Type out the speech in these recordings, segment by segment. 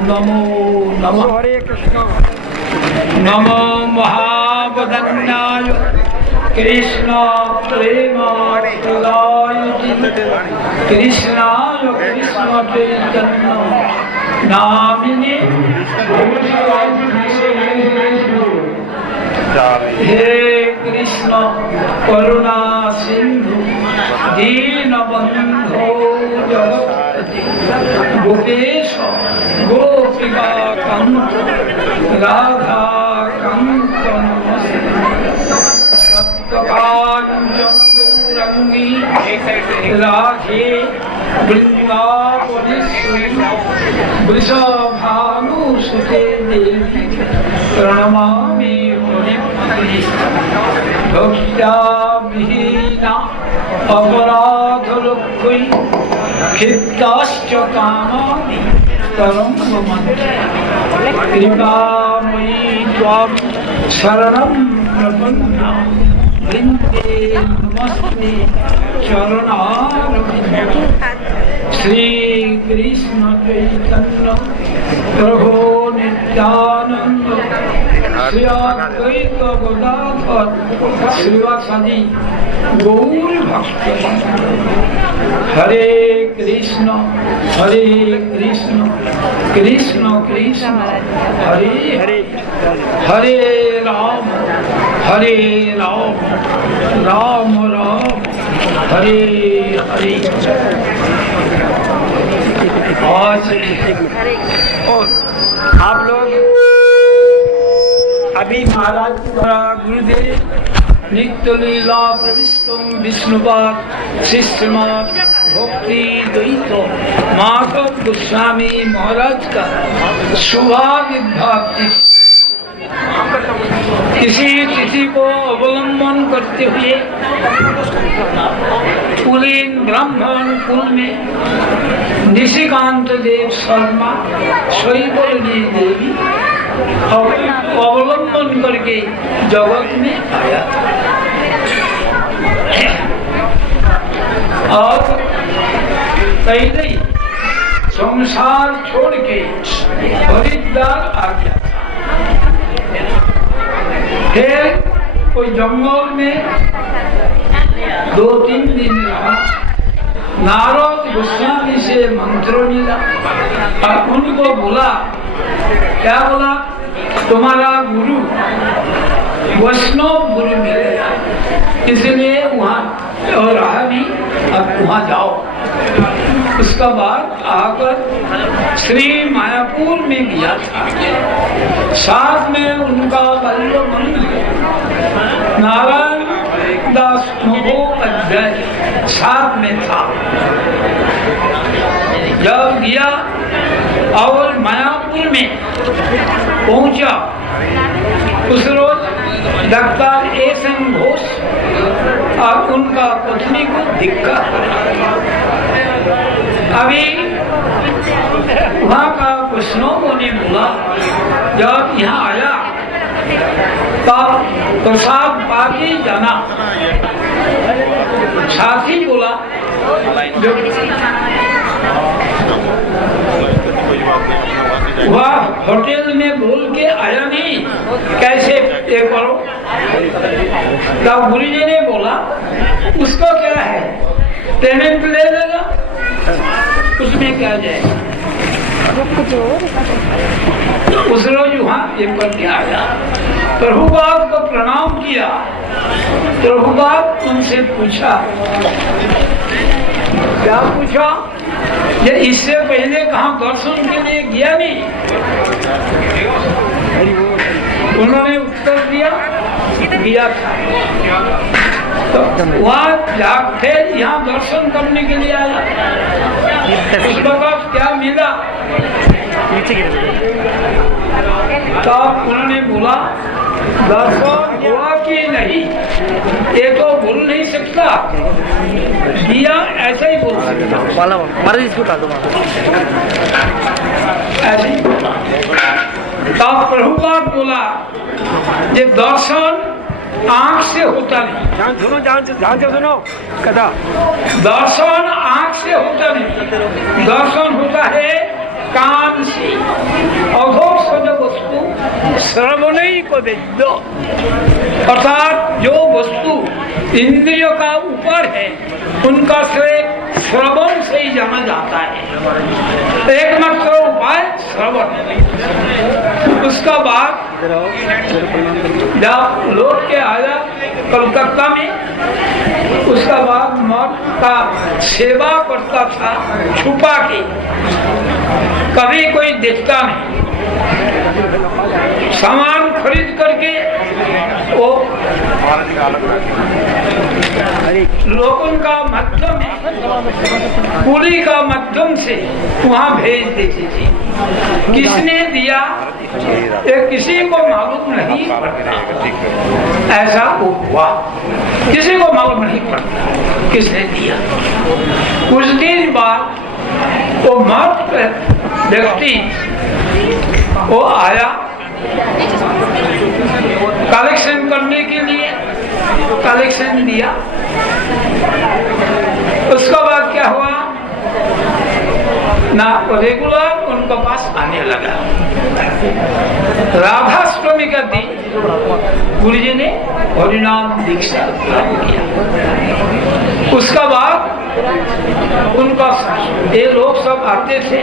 नमो नमः। हरे कृष्ण। नमो महावदन्याय कृष्ण प्रेमाय कृष्णाय कृष्ण चैतन्य नामिने हे कृष्ण करुणा सिंधु दीनबंधो जगत्पते गोपेश गोपिका कांत राधा कांत नमस्ते सप्तकांचनगौरंगी राधे वृंदावनेश्वरी वृषभानुसुते देवी प्रणमामि भक्त्या विहीना अपराधलक्ष्मी क्षिप्ताश्च कामानि तरङ्गमन्त्रे कृपामयी त्वां शरणं प्रपन्ना वृन्दे नमस्ते चरणारविन्दे श्रीकृष्ण चैतन्य प्रभो नित्यानंद श्री अद्वैत गदाधर श्रीवासादि गौर भक्त हरे कृष्ण कृष्ण कृष्ण हरे हरे हरे राम राम राम हरे हरे। आज और आप लोग अभी महाराज गुरुदेव नित्य लीला प्रविष्टम विष्णुपाद शिष्यमाद भक्ति द्वैत माधव गोस्वामी महाराज का शुभाविर्भाव किसी तिथि को अवलंबन करते हुए कुलीन ब्राह्मण कुल में निशिकांत देव शर्मा शैवरणी देवी अवलंबन करके जगत में आया था और पहले ही संसार छोड़ के हरिद्वार आ गया था। फिर कोई जंगल में 2-3 दिन रहा। नारद गोस्वामी से मंत्र मिला और उनको बोला, क्या बोला, तुम्हारा गुरु वैष्णव गुरु मिलेगा, इसलिए वहाँ और रहा नहीं, अब वहाँ जाओ। उसका बाद आकर श्री मायापुर में गया था। साथ में उनका बाल्य बंधु नारायण दास महोपाध्याय साथ में था। जब गया और मायापुर में पहुंचा, उस रोज डॉक्टर एस.एन. घोष और उनका पत्नी को दिक्कत। अभी वहाँ का वैष्णवों ने बोला, जब यहाँ आया तब प्रसाद पाके जाना। साथी बोला, वह होटल में बोल के आया नहीं, कैसे ये करो। तब गुरुजी ने बोला, उसको क्या है, पेमेंट ले लेगा, उसमें क्या जाएगा। उस रोज वहाँ ये करके आया, प्रभुपाद को प्रणाम किया। प्रभुपाद उनसे पूछा, क्या पूछा, ये इससे पहले कहाँ दर्शन के लिए गया नहीं। उन्होंने उत्तर दिया, गया था। तो वहाँ जाके यहाँ दर्शन करने के लिए आया। उस वक्त क्या मिला, तब उन्होंने बोला, दर्शन हुआ कि नहीं ये तो बोल नहीं सकता, दिया ऐसा ही बोल सकता। ऐसे ही तब प्रभुपाद बोला, ये दर्शन आँख से होता नहीं। ध्यान से सुनो कथा। दर्शन आँख से होता नहीं, दर्शन होता है कान से। वेद्यो। अर्थात जो वस्तु इंद्रियों का ऊपर है उनका श्रेय श्रवण से ही जाना जाता है। एकमात्र उपाय श्रवण। उसका बाद जब लौट के आया कलकत्ता में, उसका बाद मठ का सेवा करता था छुपा के, कभी कोई देखता नहीं। सामान खरीद करके वो लोगों का माध्यम कुली का माध्यम से वहाँ भेज देती थी। किसने दिया ये किसी को मालूम नहीं पड़ता। ऐसा हुआ, किसी को मालूम नहीं पड़ता किसने दिया। कुछ दिन बाद वो मठ व्यक्ति वो आया कलेक्शन करने के लिए, कलेक्शन दिया। उसके बाद क्या हुआ ना, रेगुलर उनके पास आने लगा। राधाष्टमी का दिन गुरुजी ने हरिनाम दीक्षा प्राप्त किया। उसका बाद उनका ये लोग सब आते थे,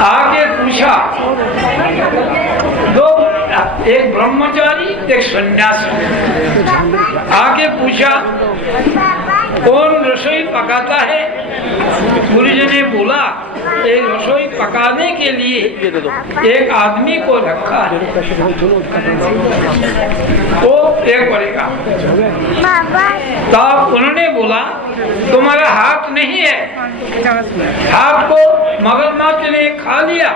आगे पूछा दो, एक ब्रह्मचारी एक सन्यासी, आगे पूछा कौन रसोई पकाता है। गुरुजी ने बोला एक रसोई पकाने के लिए एक आदमी को रखा है, वो एक करेगा। तब उन्होंने बोला तुम्हारा हाथ नहीं है, हाथ को मगरमच्छ ने खा लिया।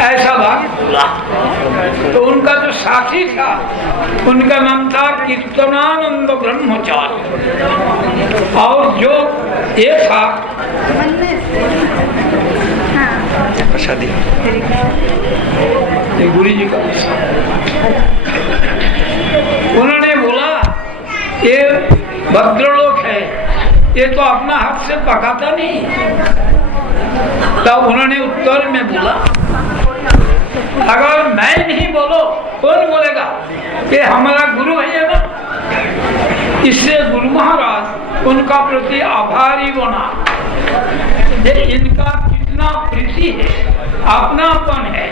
ऐसा बात बोला। तो उनका जो साथी था उनका नाम था कीर्तनानंद ब्रह्मचारी, और जो ये था गुरु जी का। उन्होंने बोला ये भद्रलोक है, ये तो अपना हाथ से पकाता नहीं। तब उन्होंने उत्तर में बोला अगर मैं नहीं बोलो कौन बोलेगा, ये हमारा गुरु है ना। इससे गुरु महाराज उनका प्रति आभारी बना, ये इनका कितना प्रीति है, अपनापन है,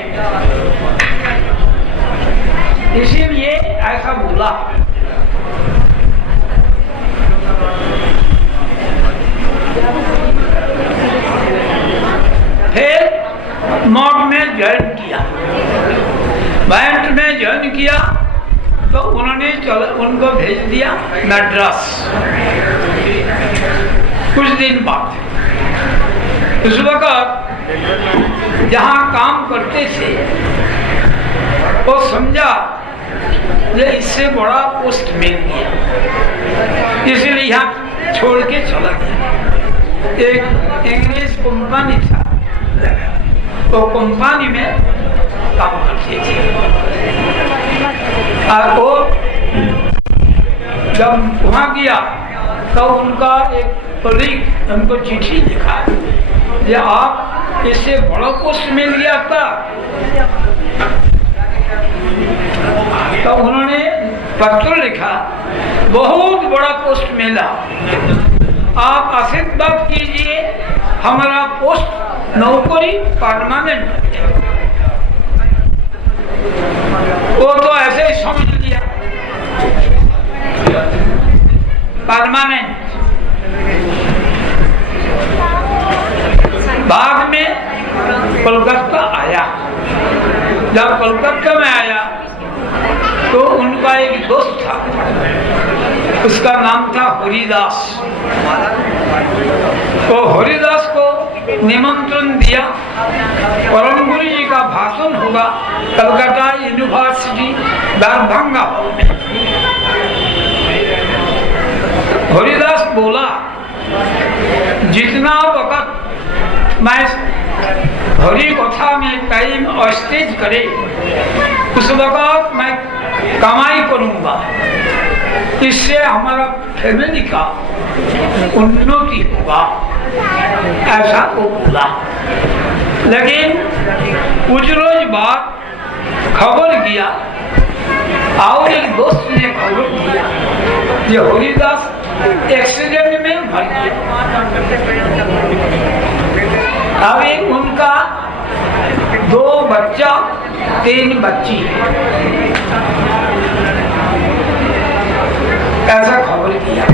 इसीलिए ऐसा बोला। फिर मठ में ज्वाइन किया, बैंक में ज्वाइन किया तो उन्होंने उनको भेज दिया मद्रास। कुछ दिन बाद उस वक्त जहाँ काम करते थे वो समझा ये इससे बड़ा पोस्ट मिल गया, इसलिए यहाँ छोड़ के चला गया। एक इंग्लिश कंपनी था, तो कंपनी में काम करते थे। और वो जब वहाँ गया तो उनका एक कलीग उनको चिट्ठी लिखा, ये आप इससे बड़ा पोस्ट मिल गया था। तो उन्होंने पत्र लिखा बहुत बड़ा पोस्ट मिला, आप आशीर्वाद कीजिए हमारा पोस्ट नौकरी परमानेंट। वो तो ऐसे ही समझ लिया परमानेंट। बाद में कोलकाता आया, जब कोलकाता में आया तो उनका एक दोस्त था, उसका नाम था हरिदास। तो हरिदास को निमंत्रण दिया, परम गुरु जी का भाषण होगा कलकत्ता यूनिवर्सिटी दरभंगा में। हरिदास बोला जितना वक्त मैं हरि कथा में टाइम स्टेज करे उस वक्त मैं कमाई करूंगा, इससे हमारा फैमिली का उन्नति होगा। ऐसा वो बोला। लेकिन कुछ रोज बाद खबर किया और एक दोस्त ने खबर दिया कि हरिदास एक्सीडेंट में मर गया। अभी उनका 2 बच्चा 3 बच्ची, ऐसा खबर किया।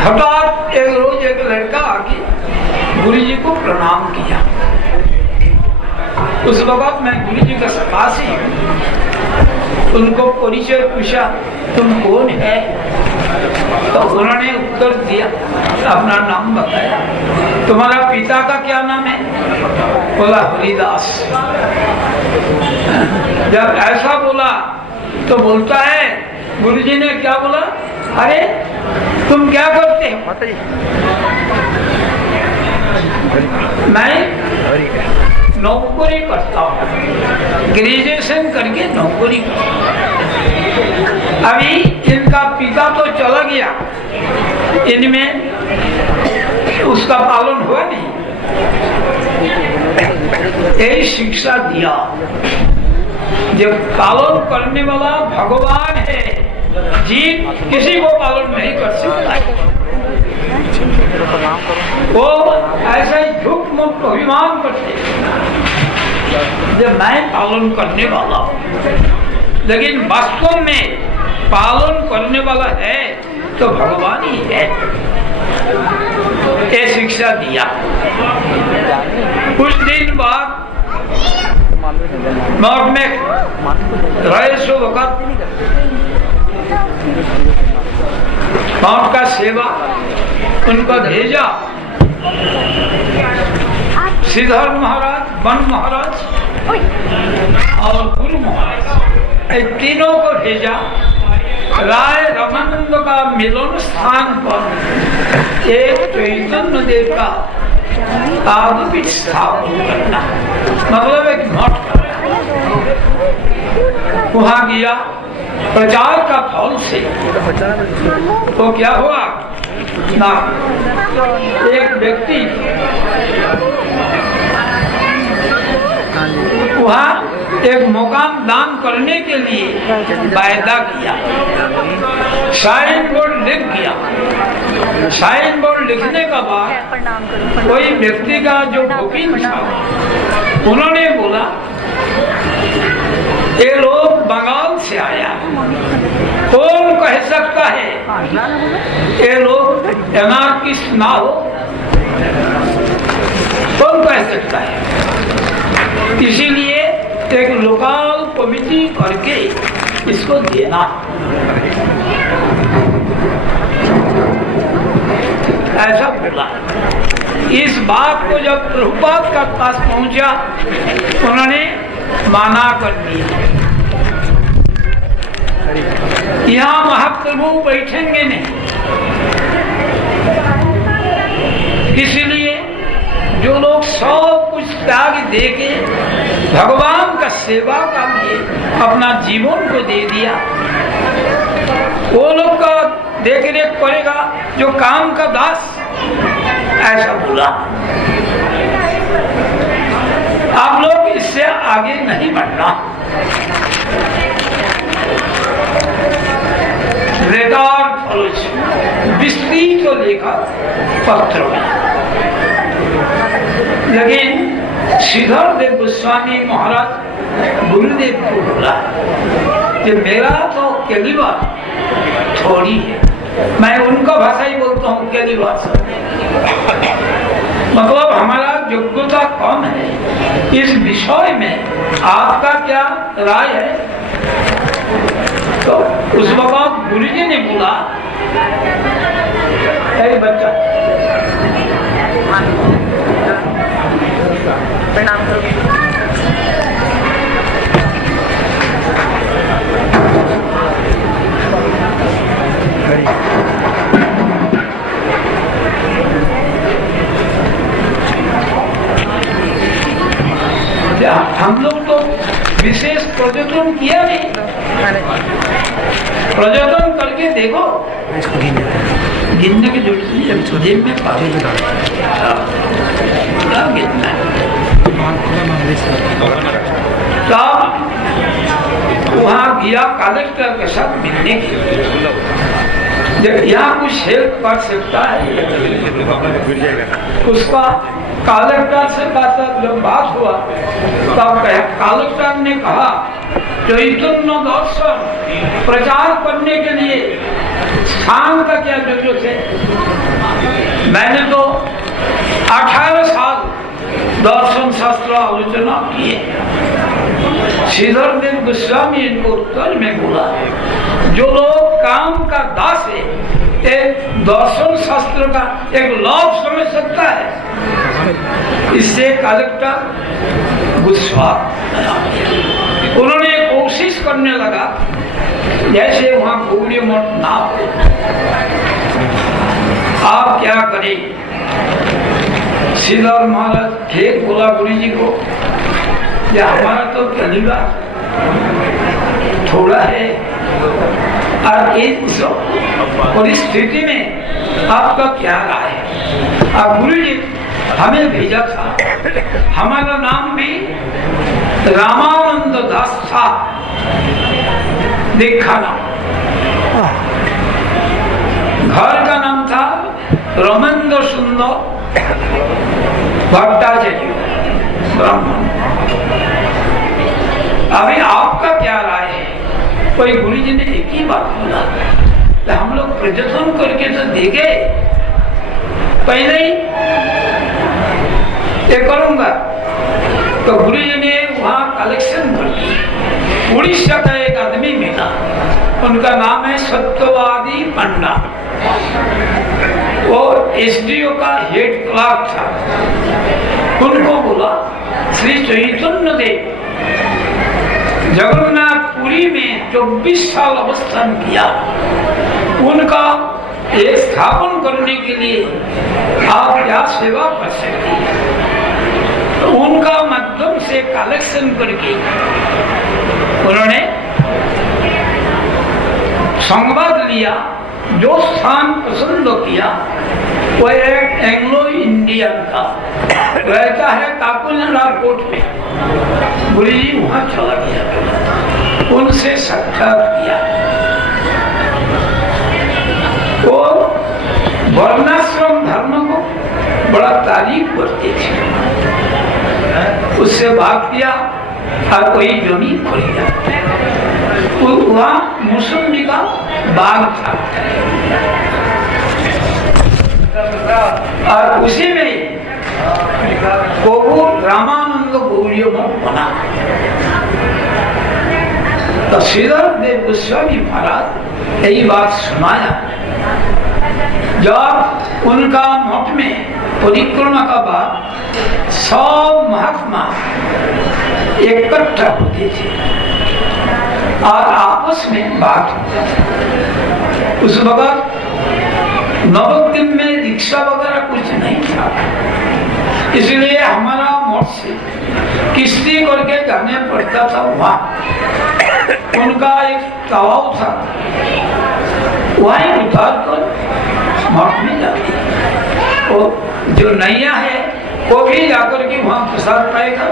हठात एक रोज एक लड़का आके गुरु जी को प्रणाम किया। उस वक्त मैं गुरु जी का सपासी हूँ। उनको परिचय पूछा, तुम कौन है? तो उन्होंने उत्तर दिया, अपना नाम बताया। तुम्हारा पिता का क्या नाम है? बोला हरिदास। जब ऐसा बोला तो बोलता है, गुरुजी ने क्या बोला? अरे तुम क्या करते हो? मैं नौकरी करता हूँ, ग्रेजुएशन करके नौकरी करता हूँ। अभी इनका पिता तो चला गया, इनमें उसका पालन हुआ नहीं। यही शिक्षा दिया, जब पालन करने वाला भगवान है, जीव किसी को पालन नहीं कर सकता। वो ऐसा ही झूठ मूठ अभिमान करते जब मैं पालन करने वाला हूँ, लेकिन वास्तव में पालन करने वाला है तो भगवान ही है। ये शिक्षा दिया। कुछ दिन बाद मठ में रहे सो वक्त मठ का सेवा उनको भेजा। श्रीधर महाराज, वन महाराज और गुरु महाराज, इन तीनों को भेजा राय रामानंद का मिलन स्थान पर एक चैतन्य देव का पादपीठ स्थापन करना, मतलब एक मठ करना। वहां गया, प्रचार का फल से तो क्या हुआ ना, एक व्यक्ति वहाँ एक मकान दान करने के लिए वायदा किया, साइन बोर्ड लिख दिया। साइन बोर्ड लिखने का बाद कोई व्यक्ति का जो वकील था, उन्होंने बोला ये लोग बंगाल से आया, कौन कह सकता है ये लोग एनार्किस्ट ना हो? कौन कह सकता है? इसीलिए एक लोकल कमिटी करके इसको देना। ऐसा बोला। इस बात को जब प्रभुपाद का पास पहुंचा, उन्होंने माना कर दिया, यहाँ महाप्रभु बैठेंगे नहीं। इसलिए जो लोग सब कुछ त्याग देके भगवान का सेवा का लिए अपना जीवन को दे दिया, वो लोग का देख रेख करेगा जो काम का दास। ऐसा बोला। आप लोग इससे आगे नहीं बढ़ना। विस्तृत को लिखा पत्र में, लेकिन श्रीधर देव गोस्वामी महाराज गुरुदेव को बोला कि मेरा तो केलिवा थोड़ी है, मैं उनका भाषा ही बोलता हूँ केलिवा से, मतलब हमारा योग्यता कम है। इस विषय में आपका क्या राय है? तो उस वक्त गुरुजी ने बोला, एक बच्चा प्रणाम करो। हम लोग तो विशेष प्रयत्न किया नहीं, प्रजोतन करके देखो, गिनने की जरूरत नहीं है, जेब में पानी गिनना है। तब वहाँ गया कलेक्टर के साथ मिलने के लिए, जब यहाँ कुछ हेल्प कर सकता है उसका कलेक्टर से जब बात हुआ तब कलेक्टर ने कहा चैतन्य दर्शन प्रचार करने के लिए स्थान का क्या जरूरत है। मैंने तो 18 साल दर्शन शास्त्र आलोचना किए। श्रीधर देव गोस्वामी इनको उत्तर में बोला, जो लोग काम का दास है एक दर्शन शास्त्र का एक लाभ समझ सकता है। इससे कलेक्टर गुस्सा, उन्होंने कोशिश करने लगा जैसे वहां गौड़ी मठ ना हो। आप क्या करें? श्रीधर महाराज खेत बोला गुरु जी को, या हमारा तो कलीबा थोड़ा है और इस परिस्थिति में आपका क्या राय है? अब गुरु जी हमें भेजा था, हमारा नाम भी रामानंद दास था, देखा नाम, घर का नाम था रमेंद्र सुंदर भट्टाचार्य ब्राह्मण। अभी आपका क्या राय है? कोई गुरु जी ने एक ही बात बोला, तो हम लोग प्रजोतन करके तो देखे, पहले ही ये करूंगा। तो गुरु जी ने वहाँ कलेक्शन कर दी। उड़ीसा का एक आदमी मिला, उनका नाम है सत्यवादी पंडा, वो एसडीओ का हेड क्लर्क था। उनको बोला श्री चैतन्य देव जगन्नाथपुरी में 24 साल अवस्थान किया, उनका एक स्थापन करने के लिए आप क्या सेवा कर सकते हैं? तो उनका माध्यम से कलेक्शन करके उन्होंने संवाद लिया। जो स्थान पसंद किया वो एक एंग्लो इंडियन का रहता है काकुलना कोट में। गुरु जी वहां चला गया, उनसे साक्षात किया। वो वर्णाश्रम धर्म को बड़ा तारीफ करते थे। उससे बात किया और कोई जमीन खरीदा, वहाँ मौसमी का बाग था और उसी में रामानंद गौड़ी मठ बना। तो श्रीधर देव गोस्वामी महाराज यही बात सुनाया। जब उनका मठ में परिक्रमा का बाद सब महात्मा इकट्ठा होते थे और आपस में बात होती थी। उस वक्त नवद्वीप में रिक्शा वगैरह कुछ नहीं था, इसलिए हमारा मठ से किश्ती करके जाने पड़ता था। वहाँ उनका एक तालाब था, वहीं उतार कर मठ में जाते। और जो नैया है वो भी जाकर के वहाँ प्रसाद पाएगा,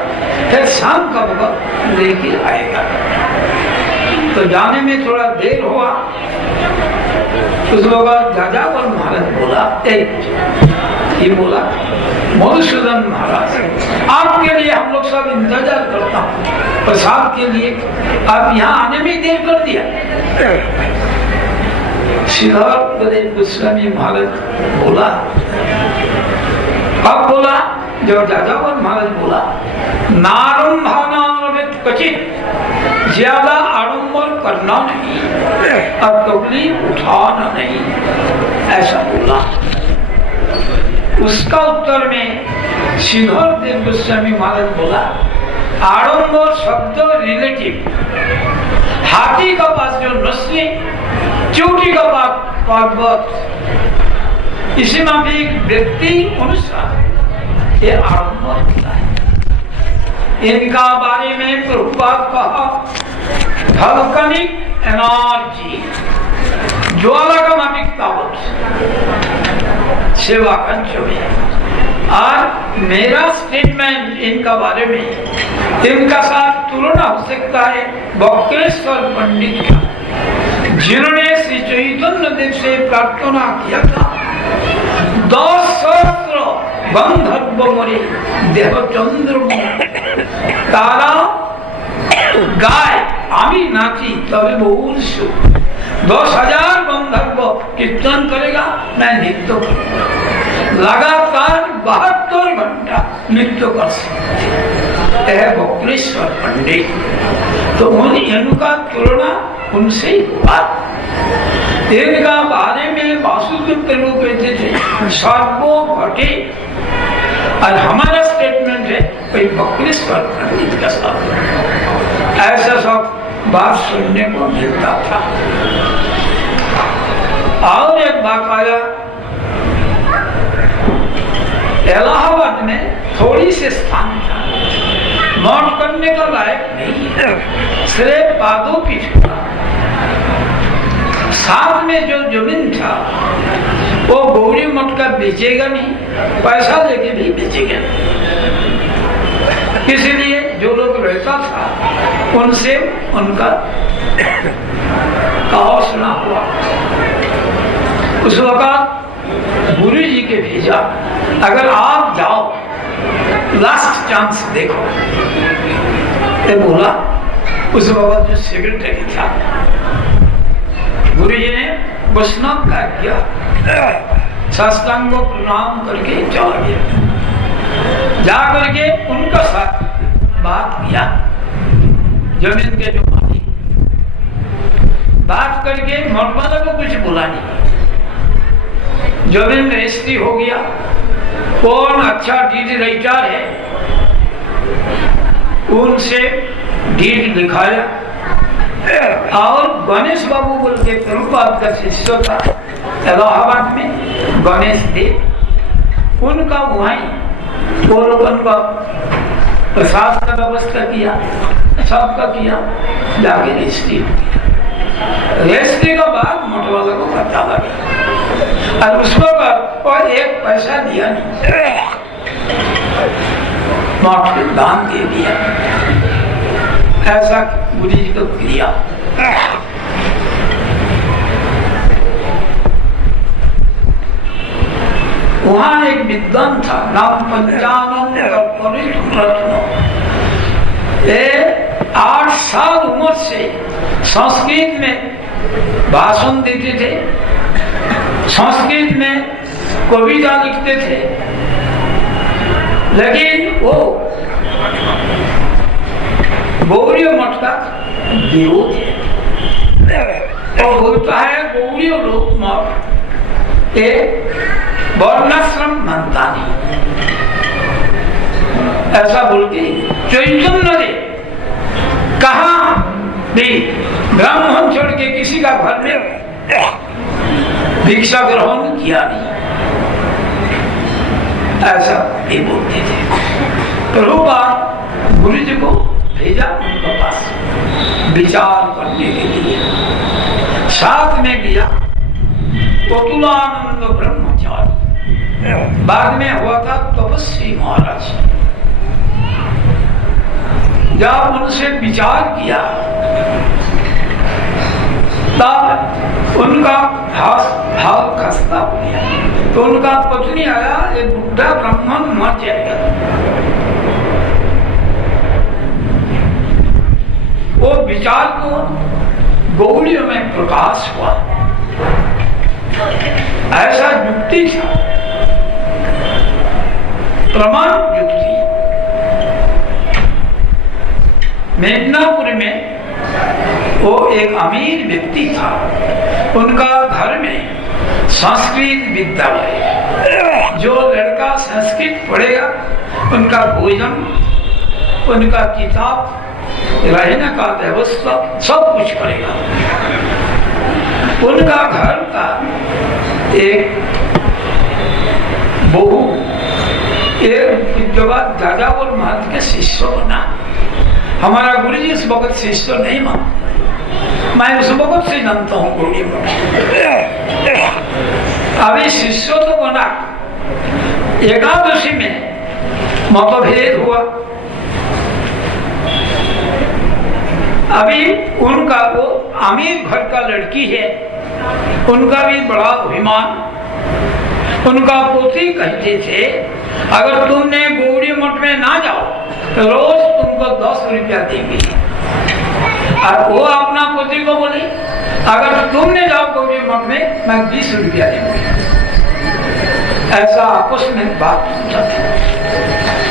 फिर शाम का वक्त लेके आएगा। तो जाने में थोड़ा देर हुआ। उस वक्त जाजावर महाराज बोला, ये बोला मधुसूदन महाराज आपके लिए हम लोग सब इंतजार करता हूँ प्रसाद के लिए, आप यहाँ आने में देर कर दिया। श्रीधर देव गोस्वामी महाराज बोला, अब बोला जब जाजावर महाराज बोला, नारंभानार्वित कचित, ज्यादा आडंबर करना नहीं और तकलीफ उठाना नहीं, ऐसा बोला। उसका उत्तर में श्रीधर देव गोस्वामी महाराज बोला, आडंबर शब्द रिलेटिव, हाथी का पास जो नस्ली, चोटी का पास पर्वत, इसी में भी व्यक्ति अनुसार ये आडंबर होता है। इनका बारे में प्रभुपाद कहा वोल्केनिक एनर्जी, ज्वाला का मालिक तावत सेवा कर जो है। और मेरा स्टेटमेंट इनका बारे में इनका साथ तुलना हो सकता है बक्रेश्वर पंडित का, जिन्होंने श्री चैतन्य देव से प्रार्थना किया था 10 सहस्र गंधर्व मरे देह चंद्र तारा गाय आमी नाची तबे बहुत सुख। 10,000 गंधर्व कीर्तन करेगा, मैं नृत्य करूंगा, लगातार 72 घंटा नृत्य कर सकते हैं बक्रेश्वर पंडित। तो इनका तुलना उनसे ही हुआ। इनका बारे में वासुदेव प्रभु कहते थे सर्वो घटे, और हमारा स्टेटमेंट है कोई बक्रेश्वर पंडित का साथ। ऐसा सब बात सुनने को मिलता था। और एक बात आया, इलाहाबाद में थोड़ी से स्थान था, मठ करने का लायक नहीं, सिर्फ पादोपीठ था। साथ में जो जमीन था वो गौरी मठ का बेचेगा नहीं, पैसा लेके भी बेचेगा नहीं। इसलिए जो लोग रहता था उनसे उनका कहा सुना हुआ। उस वक्त गुरु जी के भेजा, अगर आप जाओ लास्ट चांस देखो। ये बोला उस वक्त जो सेक्रेटरी था, गुरु जी ने वैष्णव का किया, साष्टांग को प्रणाम करके चला गया। जा करके उनका साथ बात किया, जमीन के जो मालिक, बात करके मठ वाला को कुछ बोला नहीं, जमीन रजिस्ट्री हो गया। कौन अच्छा डीड राइटर है उनसे डीड लिखाया। और गणेश बाबू बोल के प्रभुपाद का शिष्य था इलाहाबाद में, गणेश देव, उनका वहीं वो लोग उनका प्रसाद का व्यवस्था किया, सबका किया, जाके रजिस्ट्री का बाद मठ वाला को पता लगा, और उसको कोई एक पैसा दिया नहीं, मठ को दान दे दिया। ऐसा गुरु जी को किया। वहां एक विद्वान था, नाम पंचानंद। 8 साल उम्र से संस्कृत में भाषण देते थे, संस्कृत में कविता लिखते थे, लेकिन वो गौरी मठ का विरोध है और बोलता है गौरी लोक मठ एक वर्णाश्रम मानता नहीं। ऐसा बोल के चैतन्य ने कहा भी ब्राह्मण छोड़ के किसी का घर में भिक्षा ग्रहण किया नहीं, ऐसा भी बोलते थे। प्रभुपाद गुरु जी को भेजा उनके पास विचार करने के लिए। साथ में गया कोतुलानंद ब्रह्मचारी, बाद में हुआ था तपस्वी महाराज। जब उनसे विचार किया तब उनका भाव खस्ता हो गया। तो उनका पत्नी आया, एक बुढ़ा ब्राह्मण मर जाएगा। वो विचार को गौड़ियों में प्रकाश हुआ, ऐसा युक्ति था, प्रमाण युक्ति। मेदिनीपुर में वो एक अमीर व्यक्ति था, उनका घर में संस्कृत विद्यालय, जो लड़का संस्कृत पढ़ेगा उनका भोजन, उनका किताब, रहने का व्यवस्था सब कुछ करेगा। उनका घर का एक बहू एक जगह जाजापुर महंत के शिष्य बना। हमारा गुरु जी इस वक्त शिष्य नहीं मानते, मैं उस वक्त से जानता हूँ गौड़ी मठ। अभी शिष्य तो बना, एकादशी में मतभेद हुआ। अभी उनका वो अमीर घर का लड़की है, उनका भी बड़ा अभिमान। उनका पोती कहते थे अगर तुमने गौड़ी मठ में ना जाओ तो रोज तुमको 10 रुपया देंगे। और वो अपना पोती को बोले अगर तुमने जाओ गौड़ी मठ में मैं 20 रुपया देंगे। ऐसा आपस में बात होता था।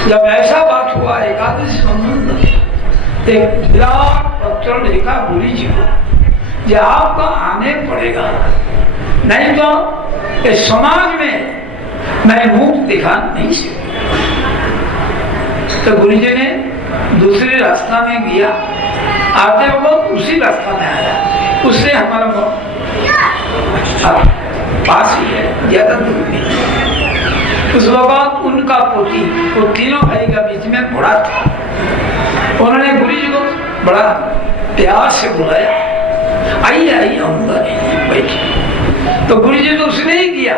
जब ऐसा बात हुआ एकादशी संबंध एक विराट पत्र लिखा गुरु जी को, जो आपको आने पड़ेगा, नहीं तो इस समाज में मैं मुख दिखा नहीं सकता। तो गुरु जी ने दूसरे रास्ता में गया, आते वक्त उसी रास्ता में आया, उससे हमारा पास ही है, ज्यादा दूर नहीं। उस वक्त उनका पोती वो तीनों भाई का बीच में बड़ा था। उन्होंने गुरु जी को बड़ा प्यार से बुलाया, आइए आइए अंदर बैठे। तो गुरु जी तो उसने ही किया।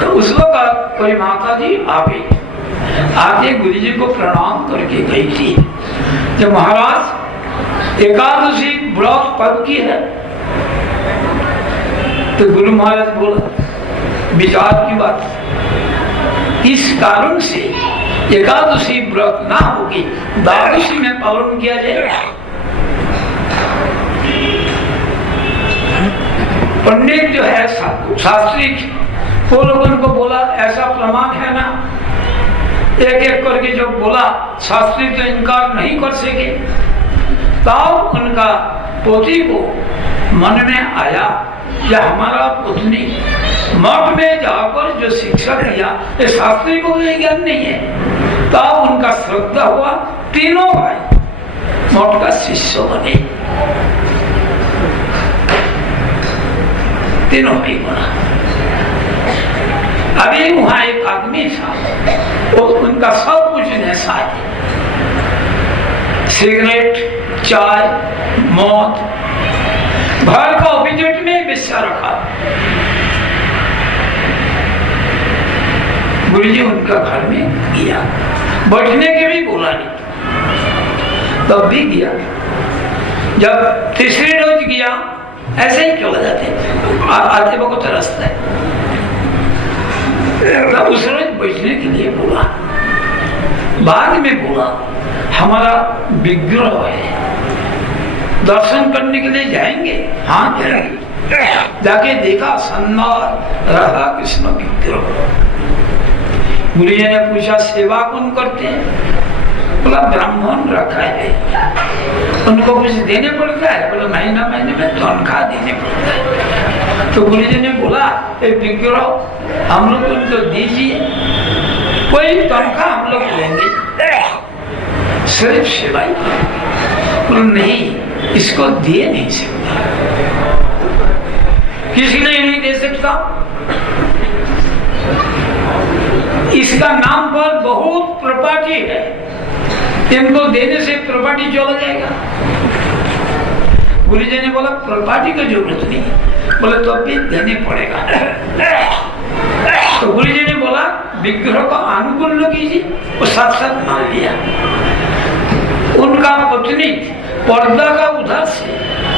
तो उस वक्त कोई माता जी आके गुरु जी को प्रणाम करके गई थी। जब महाराज एकादशी व्रत पर्व की है, तो गुरु महाराज बोला विचार की बात, इस कारण से एकादशी व्रत ना होगी, द्वादशी में पालन किया जाएगा। पंडित जो है शास्त्री, वो लोगों को बोला ऐसा प्रमाण है ना, एक एक करके जो बोला शास्त्री तो इनकार नहीं कर सके। तब उनका पोती को मन में आया या हमारा पुतनी मठ में जाकर जो शिक्षा दिया ये शास्त्री को भी ज्ञान नहीं है। तब उनका श्रद्धा हुआ, तीनों भाई मठ का शिष्य बने, तीनों भाई बना। अभी वहां एक आदमी था, वो उनका सब कुछ नशा है, सिगरेट, चाय, मौत, घर का ऑपोजिट में बिस्सा रखा। गुरुजी उनका घर में गया, बैठने के भी बोला नहीं, तब भी गया। जब तीसरी रोज गया, ऐसे ही चला जाते आते वक्त रास्ता है, तब उस रोज बैठने के लिए बोला। बाद में बोला हमारा विग्रह है, दर्शन करने के लिए जाएंगे? हाँ जाएंगे। जाके देखा सन्नार राधा कृष्ण विग्रह। गुरु जी ने पूछा सेवा कौन करते हैं? बोला ब्राह्मण रखा है, उनको कुछ देने पड़ता है? बोला महीना महीने में तनख्वाह देने पड़ता है। तो गुरु जी ने बोला विग्रह हम लोग उनको दीजिए, कोई तनख्वाह हम लोग लेंगे, सिर्फ सेवा ही। बोला नहीं, इसको दे नहीं सकता। किसी ने नहीं दे सकता, इसका नाम पर बहुत प्रॉपर्टी है, इनको देने से प्रॉपर्टी चला जाएगा। गुरु जी ने बोला प्रॉपर्टी की जरूरत नहीं, बोले तो भी देने पड़ेगा। तो गुरु जी ने बोला विग्रह का अनुकूल कीजिए, वो साथ साथ मान लिया। उनका पत्नी पर्दा का उधर से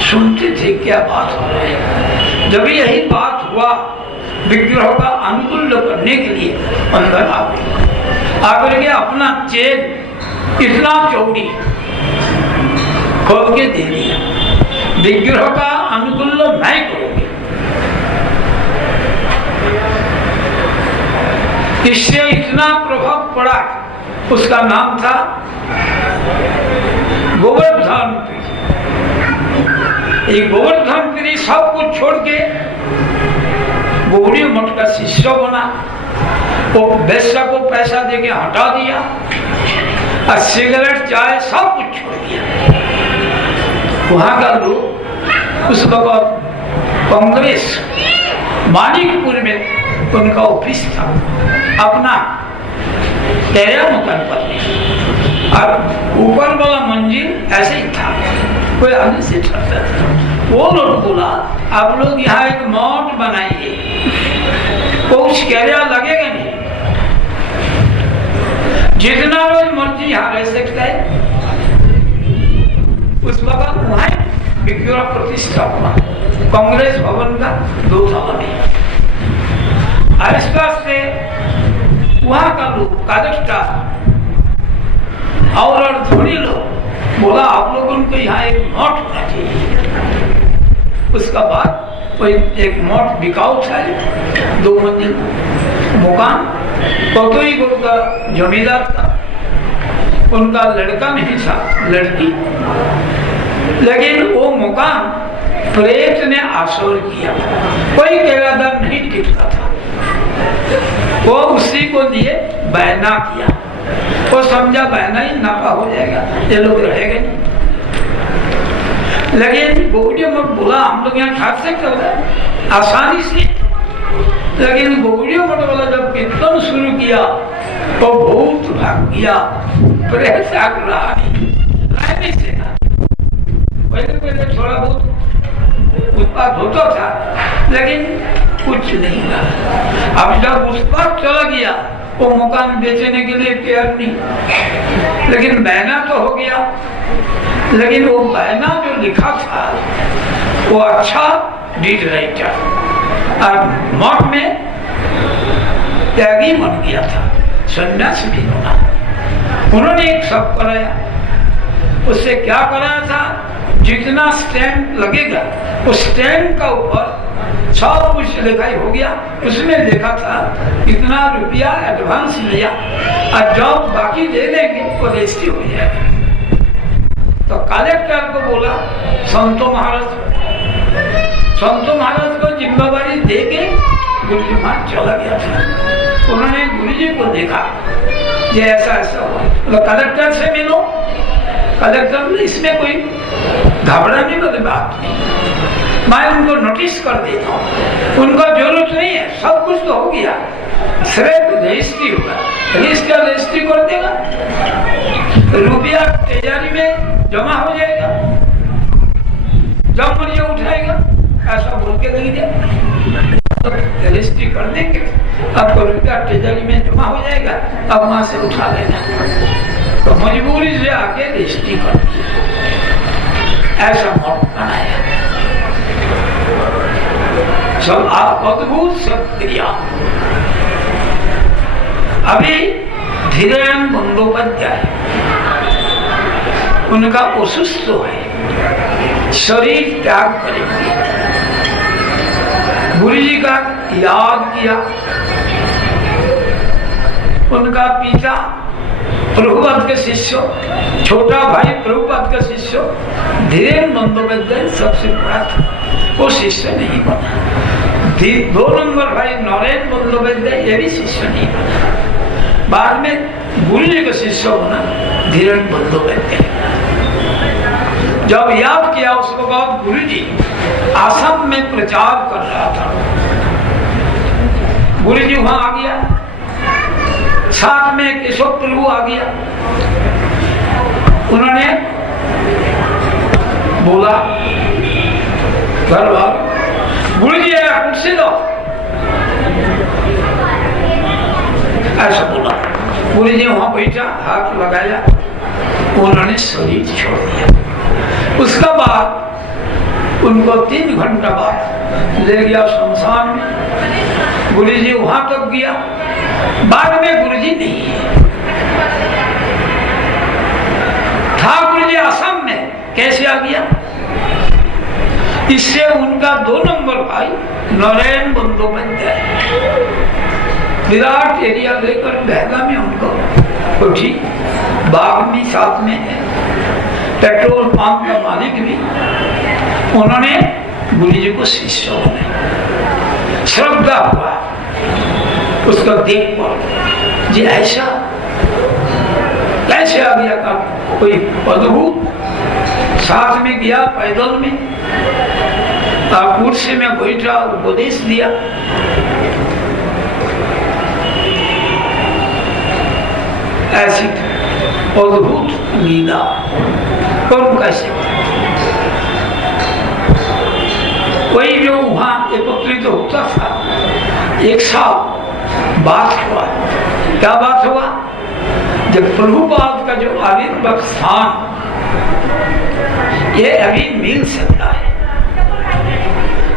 सुनते थे क्या बात हो रहा है। जब यही बात हुआ विग्रह का अनुकूल करने के लिए अंदर आ गए, आकर के अपना चेन इतना चौड़ी खोल के दे दिया, विग्रह का अनुकूल नहीं करोगे। इससे इतना प्रभाव पड़ा, उसका नाम था गोवर्धन पुरी। ये गोवर्धन पुरी सब कुछ छोड़ के गौड़ी मठ का शिष्य बना। वो वैश्य को पैसा देके हटा दिया और सिगरेट चाय सब कुछ छोड़ दिया। वहां का लोग उस वक्त कांग्रेस मानिकपुर में उनका ऑफिस था, अपना तेरा मकान पर, और ऊपर वाला मंजिल ऐसे ही था। कोई आने से चलता था। वो लोग बोला आप लोग यहाँ एक मठ बनाइए, कुछ किराया लगेगा नहीं, जितना रोज मर्जी यहाँ रह सकता है। उस वक्त वहाँ विग्रह प्रतिष्ठा हुआ कांग्रेस भवन का 2 साल में। आसपास से वहाँ का लोग कलेक्टर और थोड़ी लोग बोला आप लोगों को यहाँ एक मठ होना चाहिए। उसका बाद कोई एक मठ बिकाऊ था, 2 मंजिल मकान, कोतोई गुरु का जमींदार था, उनका लड़का नहीं था, लड़की। लेकिन वो मकान प्रेत ने आश्रय किया, कोई किराएदार नहीं टिकता था, वो उसी को दिए बहना किया। वो समझा बहना ही नापा हो जाएगा, ये लोग रहेंगे नहीं। लेकिन गौड़ी मठ बोला हम लोग यहाँ खा सकते हो आसानी से। लेकिन गौड़ी मठ वाला जब कीर्तन शुरू किया तो बहुत भाग गया, प्रेत आग रहा नहीं से। पहले थोड़ा बहुत उत्पाद होता था, लेकिन कुछ नहीं रहा। अब जब उस पर चला गया वो मकान बेचने के लिए तैयार नहीं, लेकिन बहना तो हो गया। लेकिन वो बहना जो लिखा था वो अच्छा डीड राइटर और मठ में त्यागी बन गया था, सन्यास भी होना। उन्होंने एक सब कराया, उससे क्या कराया था, जितना स्टैम्प लगेगा उस स्टैम्प का ऊपर सब कुछ लिखाई हो गया। उसमें लिखा था इतना रुपया एडवांस लिया और जब बाकी दे देंगे तो रजिस्ट्री हो जाएगा। तो कलेक्टर को बोला संतो महाराज को जिम्मेवारी दे के गुरु जी वहां चला गया था। उन्होंने गुरु जी को देखा ये ऐसा ऐसा हुआ, तो कलेक्टर से मिलो। कलेक्टर इसमें कोई घबराने वाली बात नहीं, मैं उनको नोटिस कर देता हूँ, उनको जरूरत नहीं है, सब कुछ तो हो गया, सिर्फ रजिस्ट्री होगा। रजिस्ट्री कर देगा, रुपया ट्रेजरी में जमा हो जाएगा, जब मर्जी उठाएगा, ऐसा बोल के नहीं दिया। तो रजिस्ट्री कर देंगे, आपको रुपया ट्रेजरी में जमा हो जाएगा, अब वहां से उठा लेना। तो मजबूरी से आके रजिस्ट्री कर दी, ऐसा मॉडल बनाया। सब आप अद्भुत सब क्रिया। अभी धीरेन बंदोपाध्याय उनका असुस्थ है, शरीर त्याग करेंगे। गुरु जी का याद किया, उनका पिता प्रभुपाद के शिष्य, छोटा भाई प्रभुपाद का शिष्य धीरेन बंदोपाध्याय सबसे बड़ा था, वो शिष्य नहीं बना। 2 नंबर भाई नरेन बंदोपाध्याय ये भी शिष्य नहीं बना। बाद में गुरु जी का शिष्य बना धीरेन बंदोपाध्याय। जब याद किया उसके बाद गुरु जी आसाम में प्रचार कर रहा था, गुरु जी वहां आ गया, साथ में केशव प्रभु आ गया। उन्होंने बोला घर बार गुरु जी आया, कुर्सी दो, ऐसा बोला। गुरु जी वहां बैठा, हाथ लगाया, उन्होंने शरीर छोड़ दिया। उसका बाद उनको 3 घंटा बाद ले गया शमशान में। गुरु जी वहां तक गया, बाद में गुरु जी नहीं था। गुरु जी असम में कैसे आ गया? इससे उनका 2 नंबर भाई नरेन बंदोपाध्याय विराट एरिया लेकर बहगा में उनको कोठी बाग भी साथ में है, पेट्रोल पंप का मालिक भी। उन्होंने गुरु जी को शिष्य बनाया, श्रद्धा हुआ उसका देख पाओ जी ऐसा कैसे आ गया था। कोई अद्भुत साथ में गया पैदल में, कुर्सी में बैठा, उपदेश दिया। ऐसी अद्भुत लीला कौन कैसे वही जो वहाँ एकत्रित होता था, एक साथ बात हुआ। क्या बात हुआ? जब प्रभुपाद का जो आविर्भाव स्थान ये अभी मिल सकता है,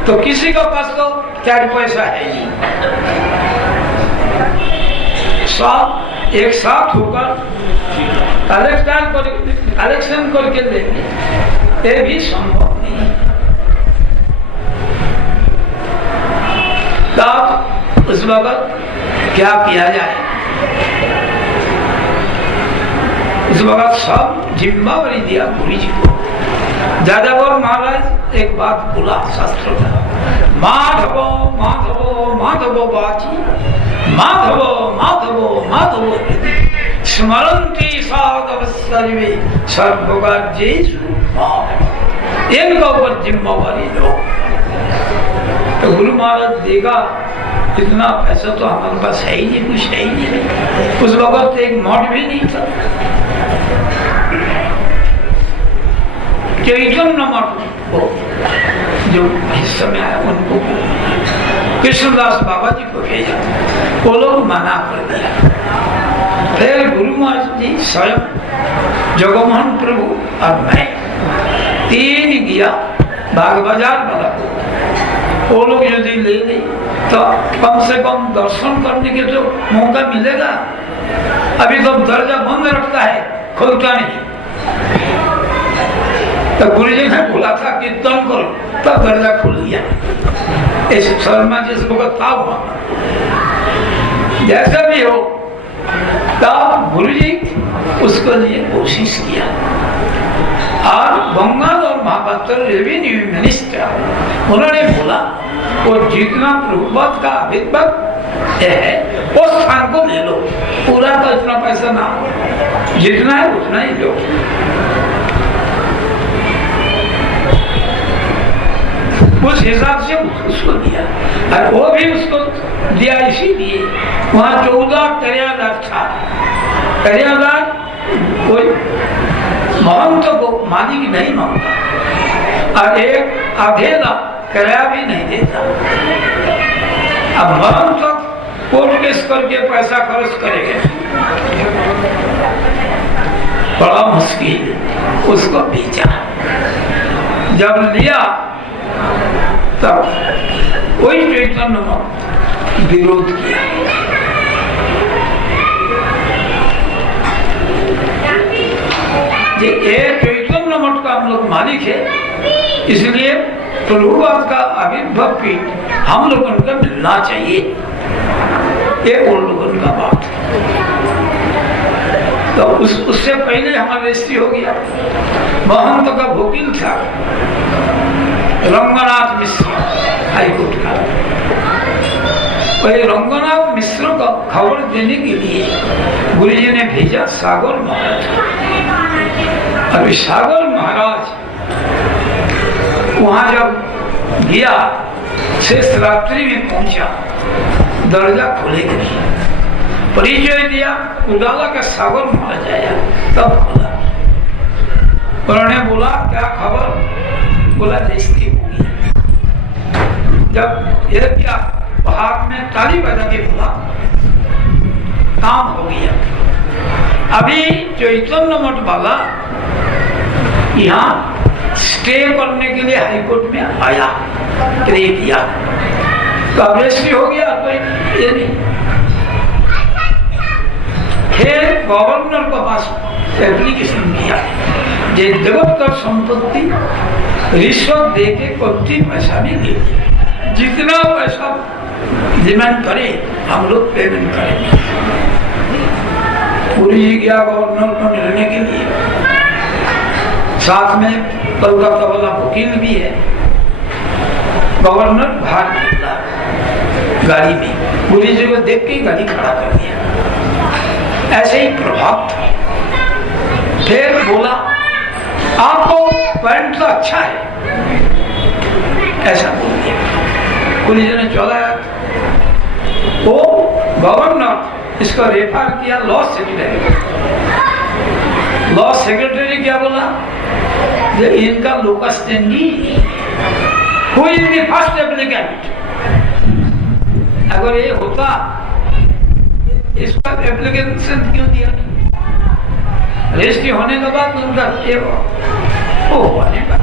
तो किसी का पास तो 4 पैसा है ही, सब एक साथ होकर कलेक्शन करके देंगे, ये भी संभव नहीं है। तब उस वक्त क्या किया जाए? उस वक्त सब जिम्मेवारी दिया गुरु जी को। जादवर महाराज एक बात बोला शास्त्र का, माधवो माधवो माधवो बाची, माधवो माधवो माधवो स्मरन्ति साधव सर्वे सर्वकार्येषु माधव। इनका ऊपर जिम्मेवारी लो। तो गुरु महाराज देगा, इतना पैसा तो हमारे पास है ही नहीं, कुछ है ही नहीं। उस वक्त एक मठ भी नहीं था। चैतन्य मठ जो हिस्से में आया उनको कृष्णदास बाबा जी को भेजा, वो लोग मना कर दिया। फिर गुरु महाराज जी स्वयं, जगमोहन प्रभु और मैं 3 गया बाग बाजार वाला को। वो लोग यदि ले ली तो कम से कम दर्शन करने के तो मौका मिलेगा। अभी तो दरजा बंद रखता है, खुलता नहीं। तो गुरु जी ने बोला था कीर्तन करो, तब दरजा खुल गया। ऐसे शर्मा जिस वक्त था हुआ, जैसा भी हो, तब गुरु जी उसके लिए कोशिश किया। और बंगाल और महाराष्ट्र रेवेन्यू मिनिस्टर उन्होंने बोला वो जितना प्रभुपाद का आविर्भाव है वो स्थान को ले लो, पूरा तो इतना पैसा ना, जितना है उतना ही लो। उस हिसाब से उसको दिया, और वो भी उसको दिया इसीलिए वहाँ 14 कर्यादार था। कर्यादार कोई महंत को मालिक नहीं मांगता, और एक आधेला किराया भी नहीं देता। अब महंत कोर्ट केस करके पैसा खर्च करेंगे, बड़ा मुश्किल। उसको बेचा, जब लिया तब कोई चैतन्य मठ विरोध किया। ये चैतन्य मठ का हम लोग मालिक है, इसलिए प्रभुपाद का आविर्भाव पीठ हम लोगों को मिलना चाहिए। ये उन लोगों का बात है। तो उससे पहले हमारा रजिस्ट्री हो गया। महंत का वकील था रंगनाथ मिश्र, हाईकोर्ट का। वही रंगनाथ मिश्र को खबर देने के लिए गुरु जी ने भेजा सागर महाराज। अभी सागर महाराज वहां जब गया, शेष रात्रि में पहुंचा, दरजा खोलेगा नहीं। परिचय दिया, उजाला का सागर महाराज आया, तब खोला। उन्होंने बोला क्या खबर? बोला रजिस्ट्री हो गई। जब ये क्या हाथ में ताली बजा के बोला काम हो गया। अभी चैतन्य मठ वाला यहाँ स्टे करने के लिए हाईकोर्ट में आया, प्रे किया, तो अब रजिस्ट्री हो गया। तो ये नहीं, फिर गवर्नर के पास एप्लीकेशन किया, जे जगत का संपत्ति रिश्वत दे के कोई पैसा नहीं दे, जितना पैसा डिमांड करे हम लोग पेमेंट करेंगे। गुरु जी गया गवर्नर को मिलने के लिए, साथ में कोलकाता वाला वकील भी है। गवर्नर बाहर निकला गाड़ी में, गुरु जी को देख के गाड़ी खड़ा कर दिया। ऐसे ही प्रभाव था। फिर बोला आपको पैंट तो अच्छा है, ऐसा बोल दिया। गुरु जी ने चला, वो गवर्नर इसको रेफर किया लॉ सेक्रेटरी। लॉ सेक्रेटरी क्या बोला, इनका locus standi Who is the first applicant? अगर ये होता, इसका एप्लीकेशन क्यों दिया? रजिस्ट्री होने के बाद उनका वो होने का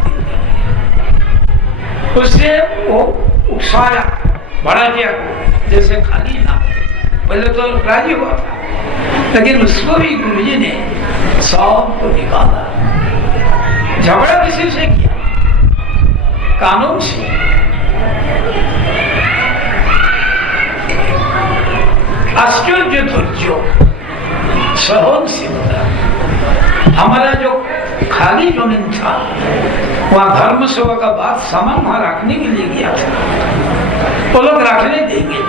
उससे वो उकसाया बढ़ाटिया को, जैसे खाली ना पहले तो राजी हुआ था, लेकिन उसको भी गुरुजी ने सब को निकाला। झगड़ा किसी से किया? कानून से। आश्चर्य धैर्य सहनशीलता। हमारा जो खाली जमीन था वहाँ धर्म सेवा का बात सामान वहाँ रखने के लिए गया था, वो लोग रखने देंगे।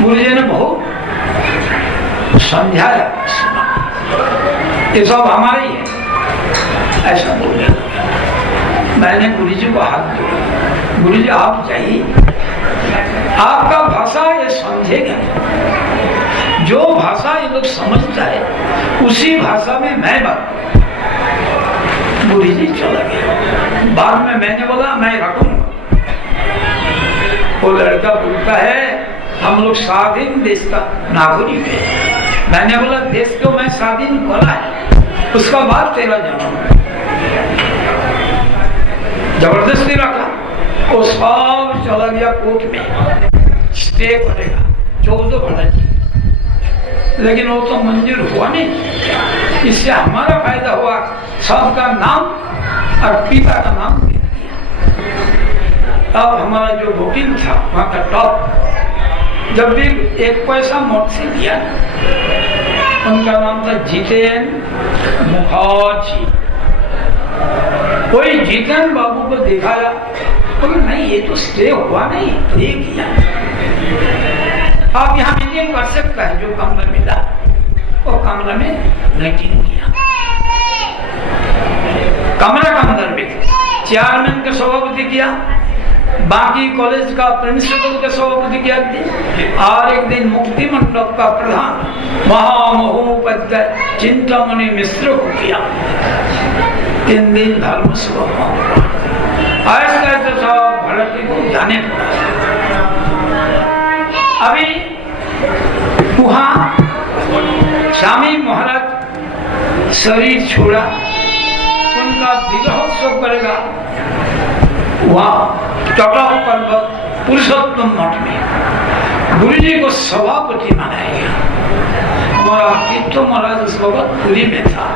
गुरुजी ने बहुत समझाया, सुना, ये सब हमारे ही है, ऐसा बोलने लगा। मैंने गुरुजी को हाथ जोड़ा, गुरुजी आप चाहिए, आपका भाषा ये समझेगा, जो भाषा ये लोग समझता है उसी भाषा में मैं बात। गुरुजी चला गया। बाद में मैंने बोला मैं रखूंगा। वो लड़का बोलता है हम लोग स्वाधीन देश का नागरिक है। मैंने बोला देश को मैं स्वाधीन करा है, उसका बाद तेरा जन्म। जबरदस्ती रखा, वो सब चला गया कोर्ट में, स्टे करेगा 14 बढ़ा, लेकिन वो तो मंजूर हुआ नहीं। इससे हमारा फायदा हुआ, सबका नाम और पिता का नाम दे दिया। अब हमारा जो वकील था वहाँ का टॉप, जब भी 1 पैसा मोट से दिया, उनका नाम था जितेन मुखर्जी। कोई जितेन बाबू को दिखाया, बोले नहीं ये तो स्टे हुआ नहीं, ये किया। आप यहाँ मीटिंग कर सकता है, जो कमरा मिला वो कमरा में मीटिंग किया। कमरा का अंदर भी चेयरमैन का सभापति किया, बाकी कॉलेज का प्रिंसिपल का सभापति किया, और एक दिन मुक्ति मंडप का प्रधान महामहोपाध्याय चिंतामणि मिश्र को किया। 3 दिन धर्म सभा ऐसा ऐसा सब भड़की को जाने पड़ा। अभी वहाँ स्वामी महाराज शरीर छोड़ा, उनका विग्रहोत्सव करेगा वहाँ टटाव पर्वत पुरुषोत्तम मठ में। गुरुजी को सभापति बनाया गया। हमारा तीर्थो महाराज उस वक्त पुरी में था।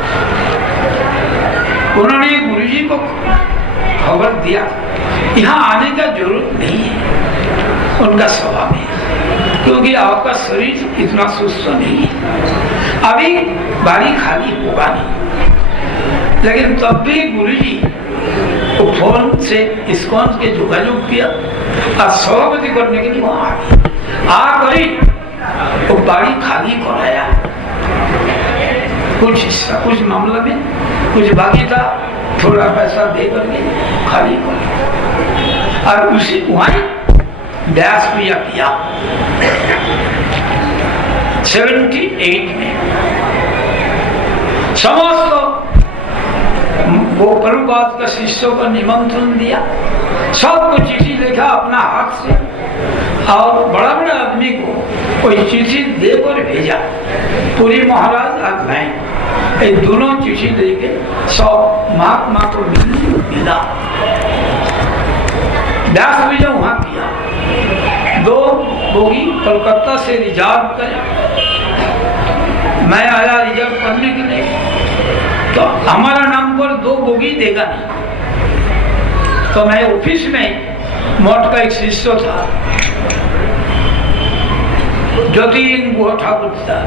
उन्होंने गुरुजी को खबर दिया यहाँ आने का जरूरत नहीं है उनका सभा में, क्योंकि आपका शरीर इतना सुस्त नहीं है, अभी बारी खाली होगा नहीं। लेकिन तब भी गुरुजी को फोन से इस्कॉन के जोगाजोग किया और सभापति करने के लिए वहां आ गई। वो बारी खाली कराया, कुछ हिस्सा कुछ मामला में कुछ बाकी था, थोड़ा पैसा दे करके खाली कर, और उसी वहीं व्यास क्रिया किया 78 में। समस्त वो प्रभुपाद का शिष्यों को निमंत्रण दिया, सबको चिट्ठी लिखा अपना हाथ से, और बड़ा बड़ा आदमी को कोई चिट्ठी देकर भेजा। पुरी महाराज और मैं ये दोनों चिट्ठी लेके सब महात्मा को मिला। व्यास पूजा वहां किया, 2 बोगी कोलकाता से रिजर्व करे। मैं आया रिजर्व करने के लिए, तो हमारा नाम पर 2 बोगी देगा नहीं। तो मैं ऑफिस में मठ का एक शिष्य था, ज्योतिन गुहा ठाकुर था,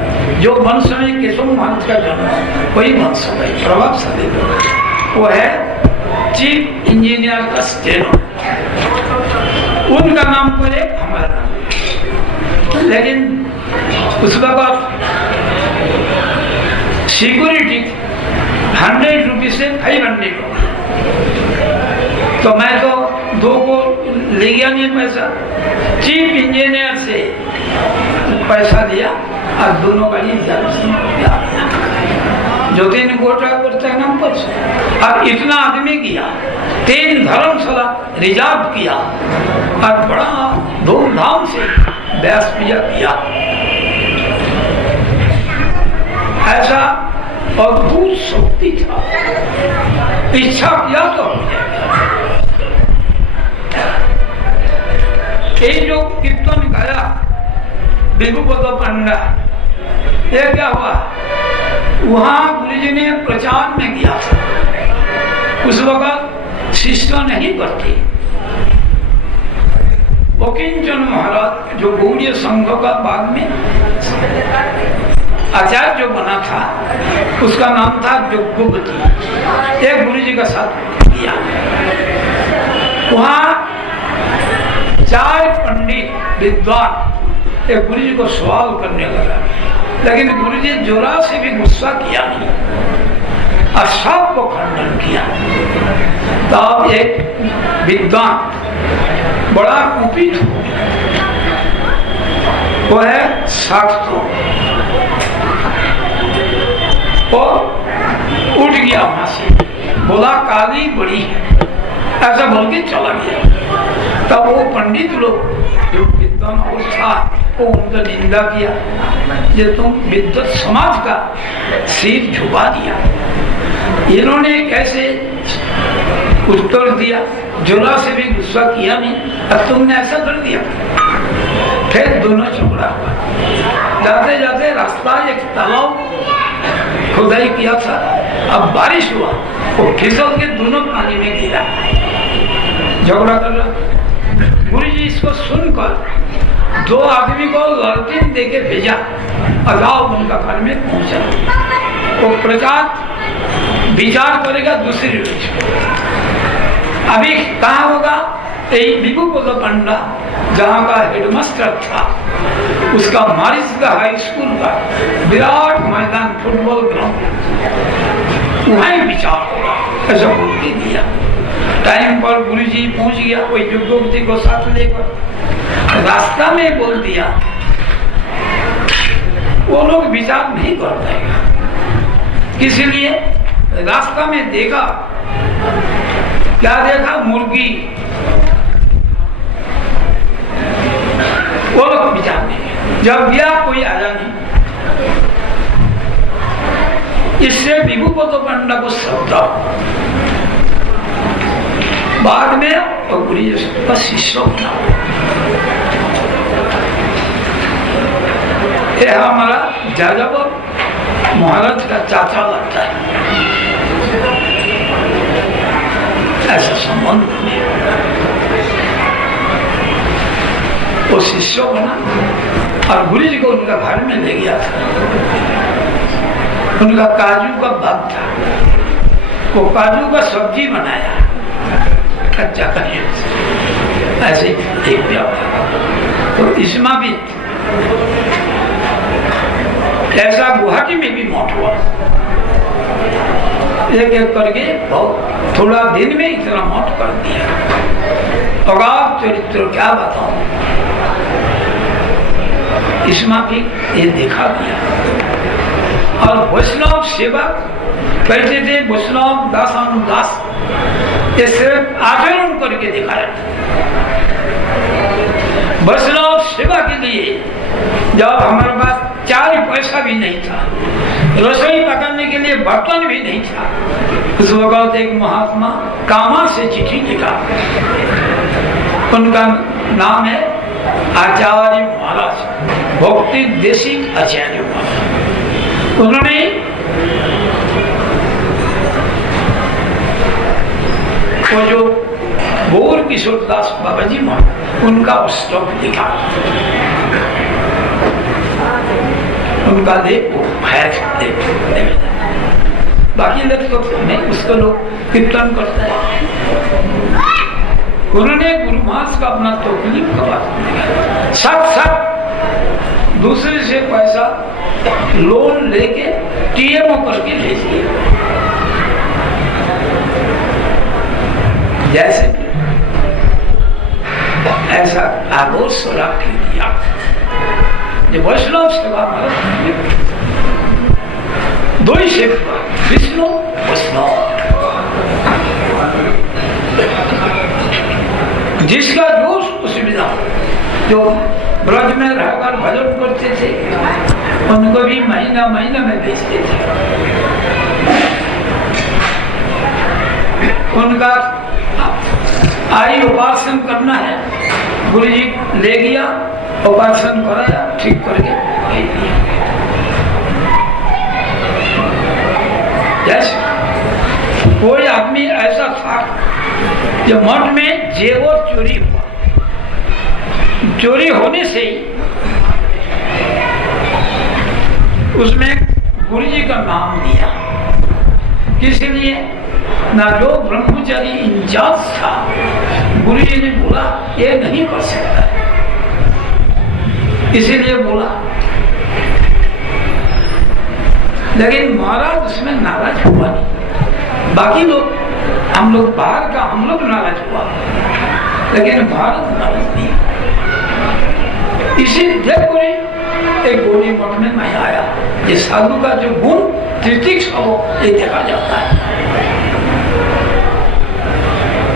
जो वंश में केशव महाराज का जन्म, वही वंश है, प्रभावशाली वो है चीफ इंजीनियर का स्टेनो, उनका नाम पर एक हमारा नाम। लेकिन उसका बाद सिक्योरिटी 100 रुपीज से 500 हो, तो मैं तो 2 को ले गया नहीं पैसा, चीफ इंजीनियर से पैसा दिया और दोनों का लिए ज्योतिन गोटा करता तक नाम पर और इतना आदमी किया, 3 धर्मशाला रिजर्व किया और बड़ा धूमधाम से व्यास पूजा किया। ऐसा अद्भुत शक्ति था, इच्छा किया तो हो जाएगा। ये जो कीर्तन गाया विभुपद पंडा, ये क्या हुआ, वहां गुरु जी ने प्रचार में किया था। उस वक्त शिष्य नहीं करते। वकिंचन महाराज जो गौड़ीय संघ का बाद में आचार्य जो बना था, उसका नाम था जोग्यवती। एक गुरु जी का साथ किया। वहां 4 पंडित विद्वान एक गुरु जी को सवाल करने लगा, लेकिन गुरु जी जोरा से भी गुस्सा किया नहीं और सबको खंडन किया। तब एक विद्वान बड़ा कुपित हो, वो है शास्त्रों, और उठ गया वहां से, बोला काली बड़ी है, ऐसा बोल के चला गया। तब वो पंडित लोग जो विद्वान और था, वो उनका निंदा किया, ये तुम विद्वत समाज का सिर झुका दिया। इन्होंने कैसे उत्तर दिया, जोरा से भी गुस्सा किया नहीं, अब तुमने ऐसा कर दिया। फिर दोनों झगड़ा हुआ। जाते जाते रास्ता एक तालाब खुदाई किया था, अब बारिश हुआ, वो फिसल के दोनों पानी में गिरा, झगड़ा कर रहा। गुरु जी इसको सुनकर 2 आदमी को लालटेन देके भेजा, अजाओ उनका घर में पहुंचा। वो प्रचार विचार करेगा दूसरी रोज। अभी कहाँ होगा, विभुपद पंडा जहाँ का हेडमास्टर था, उसका मारिसगा हाई स्कूल का विराट मैदान, फुटबॉल ग्राउंड, वहीं विचार होगा, ऐसा बोल के दिया। टाइम पर गुरुजी पहुंच गया, कोई जोग्यवती को साथ लेकर रास्ता में बोल दिया। वो लोग विचार नहीं कर पाएगा, इसलिए रास्ता में देखा, क्या देखा, मुर्गी। वो लोग विचार नहीं, जब गया कोई आया नहीं। इससे विभुपद पंडा को श्रद्धा, बाद में गुरु जी का शिष्य बना। यह हमारा जाजापुर महाराज का चाचा लगता है, ऐसा संबंध। वो शिष्य बना और गुरु जी को उनका घर में ले गया था। उनका काजू का बाग था, वो काजू का सब्जी बनाया, कच्चा काजू, ऐसे एक व्यापार। तो इसमें भी ऐसा गुवाहाटी में भी मौत हुआ, एक एक करके बहुत थोड़ा दिन में इतना मौत कर दिया। अगाध चरित्र क्या बताऊं, इसमें भी ये दिखा दिया। और वैष्णव सेवा कहते थे, वैष्णव दासानुदास, ये सिर्फ आचरण करके दिखाया। वैष्णव सेवा के लिए जब हमारे पास 4 पैसा भी नहीं था, रसोई पकाने के लिए बर्तन भी नहीं था, उस वक्त एक महात्मा कामा से चिट्ठी लिखा। उनका नाम है आचार्य महाराज, भक्ति देशी आचार्य महाराज। उन्होंने वो जो गौर किशोर दास बाबा जी महाराज, उनका स्टॉक लिखा, उनका देखो बाकी लोग तो नहीं, उसको लोग कीर्तन करते हैं। उन्होंने गुरुमास का अपना तकलीफ का बात, साथ दूसरे से पैसा लोन लेके टीएमओ करके ले दिया। जैसे ऐसा आदर्श किया वैष्णव सेवा, 2 ही सेवा, विष्णु सुनो। जिसका जो सुविधा, जो ब्रज में रहकर भजन करते थे उनको भी महीना महीना में भेजते थे। उनका आई उपासन करना है, गुरु जी ले गया, उपासन कराया, ठीक करके भेज दिया। जैसे कोई आदमी ऐसा था जो मठ में जेवर चोरी हुआ, चोरी होने से ही उसमें गुरु जी का नाम दिया। किस लिए? ना जो ब्रह्मचारी इंचार्ज था, गुरु जी ने बोला ये नहीं कर सकता, इसीलिए बोला। लेकिन महाराज उसमें नाराज हुआ नहीं। बाकी लोग, हम लोग बाहर का, हम लोग नाराज हुआ, लेकिन भारत नाराज नहीं। इसी देखो एक गोली मठ में मैं आया, ये साधु का जो गुण त्रितिक्ष हो ये देखा जाता है।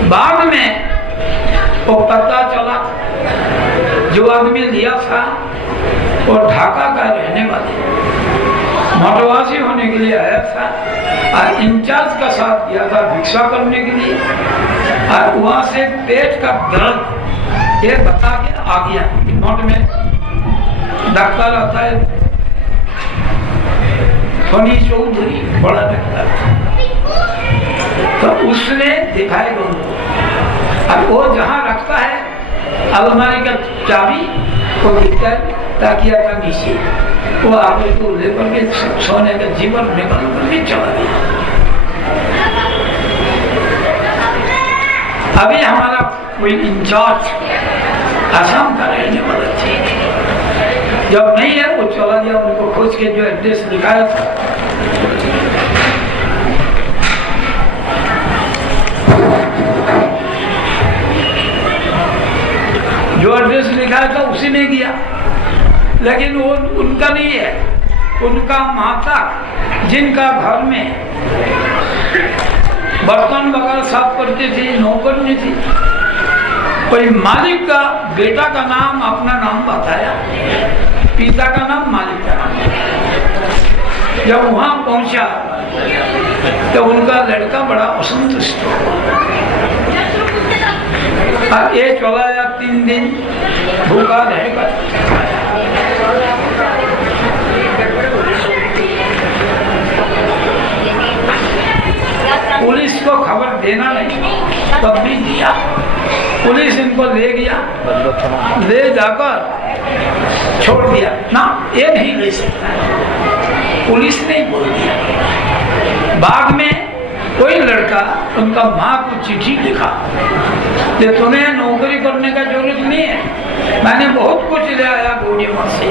बाद में वो पता चला जो आदमी लिया था वो ढाका का रहने वाले मठवासी होने के लिए आया था और इंचार्ज का साथ किया था भिक्षा करने के लिए, और वहां से पेट का दर्द ये बता के आ गया। मठ में डॉक्टर आता है, फनी चौधरी बड़ा डॉक्टर, तो उसने दिखाएगा उनको। अब वो जहाँ रखता है अलमारी का चाबी को दिखता है ताकिया का नीचे, वो आगे को लेकर के सोने का जीवन निकल कर भी चला गया। अभी हमारा कोई इंचार्ज आसाम का रहने वाला था, जब नहीं है वो चला गया, उनको खोज के जो एड्रेस लिखाया था उसी में गया, लेकिन वो उनका नहीं है। उनका माता जिनका घर में बर्तन वगैरह साफ करती थी, नौकरनी थी, कोई मालिक का बेटा का नाम अपना नाम बताया, पिता का नाम मालिक का नाम। जब वहां पहुंचा तो उनका लड़का बड़ा असंतुष्ट हुआ, ये चलाया 3 दिन भूखा रहेगा। पुलिस को खबर देना नहीं, तब भी दिया। पुलिस इनको ले गया, ले जाकर छोड़ दिया ना, ये नहीं ले सकता, पुलिस ने बोल दिया। बाद में कोई लड़का उनका माँ को चिट्ठी लिखा कि तुम्हें नौकरी करने का जरूरत नहीं है, मैंने बहुत कुछ ले आया गोड़ियों से।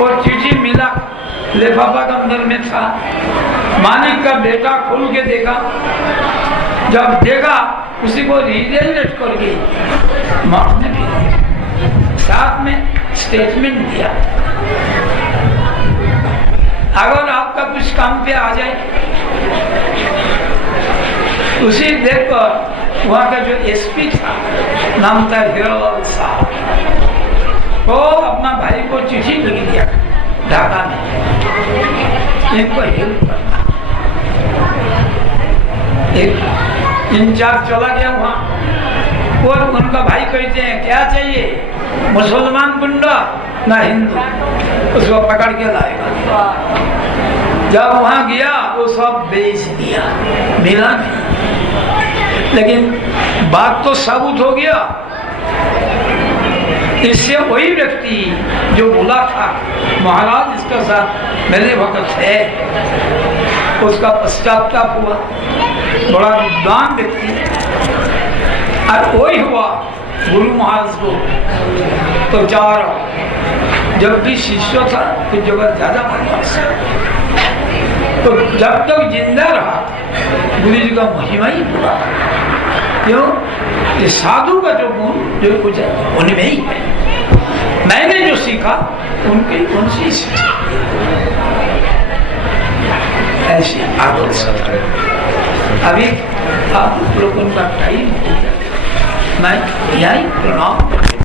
और चिट्ठी मिला, लिफाफा के अंदर में था। मालिक का बेटा खोल के देखा, जब देखा उसी को रिजेक्ट कर गई। माँ ने भी साथ में स्टेटमेंट दिया, अगर आपका कुछ काम पे आ जाए। उसी देखकर वहाँ का जो एसपी था, नाम था हीरालाल साहब, वो अपना भाई को चिट्ठी लिख दिया ढाका में, इनको हेल्प करना। एक इंचार्ज चला गया वहाँ, और उनका भाई कहते हैं क्या चाहिए, मुसलमान गुंडा ना हिंदू, उसको पकड़ के लाएगा। जब वहां गया वो सब बेच दिया, मिला नहीं। लेकिन बात तो साबुत हो गया। इससे वही व्यक्ति जो बोला था महाराज इसका साथ मेरे वक्त है, उसका पश्चाताप हुआ। बड़ा विद्वान व्यक्ति, और वही हुआ गुरु महाराज को तो जब भी शिष्य था कुछ जगह ज्यादा बदमाश, तो जब तक जिंदा रहा गुरु जी का महिमा ही पूरा। क्यों? ये साधु का जो गुण जो कुछ है उनमें ही है। मैंने जो सीखा उनकी उनसे ही सीखा। ऐसे आदत सदा। अभी आप लोगों का टाइम हो गया, मैं यही प्रणाम